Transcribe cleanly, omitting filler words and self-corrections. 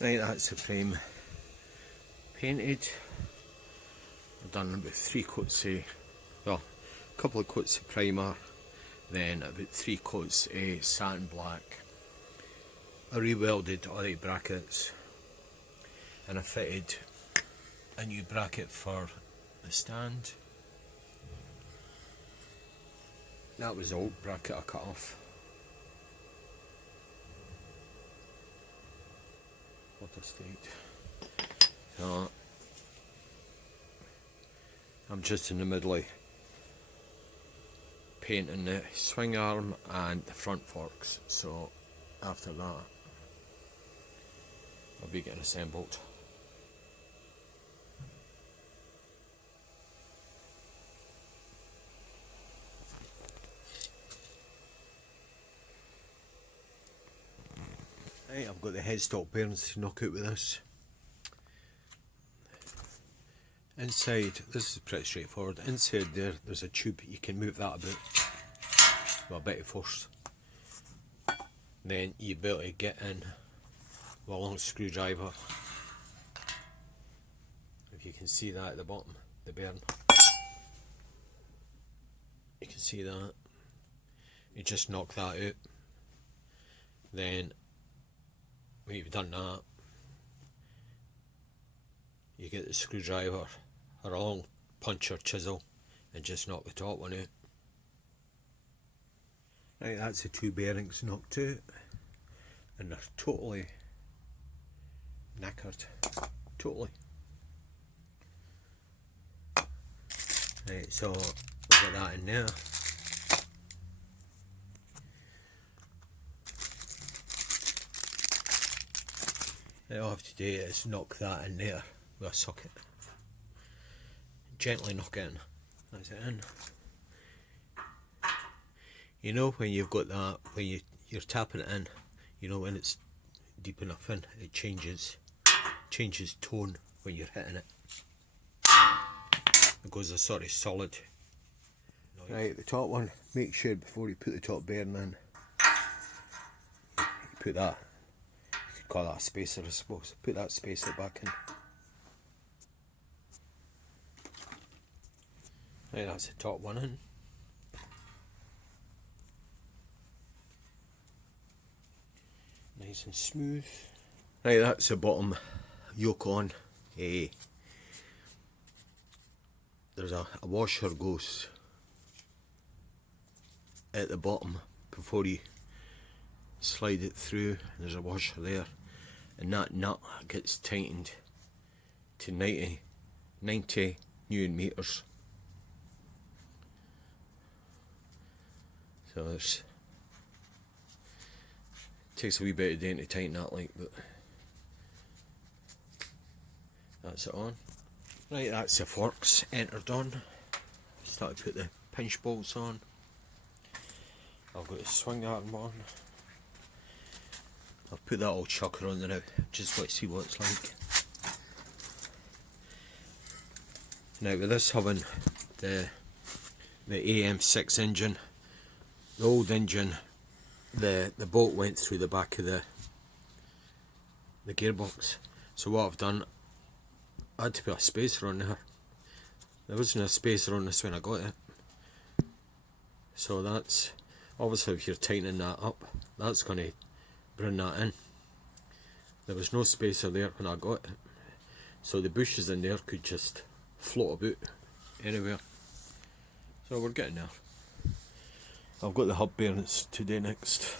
Right, that's the frame painted. I've done about 3 coats of, well, a couple of coats of primer, then about 3 coats of satin black. I rewelded all the brackets and I fitted a new bracket for the stand. That was the old bracket I cut off. What a state. So I'm just in the middle of painting the swing arm and the front forks, so after that I'll be getting assembled. Right, I've got the headstock bearings to knock out with this. Inside, this is pretty straightforward. Inside there's a tube, you can move that about with a bit of force. Then you'll be able to get in with a long screwdriver. If you can see that at the bottom, the bearing. You can see that. You just knock that out. Then when you've done that, you get the screwdriver or a long punch or chisel and just knock the top one out. Right, that's the 2 bearings knocked out, and they're totally knackered. Totally. Right, so we've got that in there. All I have to do is knock that in there with a socket. Gently knock it in. That's it in. You know when you've got that, when you're tapping it in, you know when it's deep enough in, it changes tone when you're hitting it. It goes a sort of solid. Right, the top one, make sure before you put the top bearing in, you put that. Call that a spacer, I suppose. Put that spacer back in. Right, that's the top one in. Nice and smooth. Right, that's the bottom yoke on. There's a washer goes at the bottom before you slide it through. There's a washer there, and that nut gets tightened to 90 Newton meters. So it takes a wee bit of doing to tighten that, like, but that's it on. Right, that's the forks entered on. Start to put the pinch bolts on. I've got the swing arm on. I've put that old chucker on there now, just want to see what it's like. Now with this having the AM6 engine, the old engine, the bolt went through the back of the gearbox. So what I've done, I had to put a spacer on there. There wasn't a spacer on this when I got it. So that's, obviously if you're tightening that up, that's going to bring that in. There was no spacer there when I got it, so the bushes in there could just float about anywhere. So we're getting there. I've got the hub bearings to do next.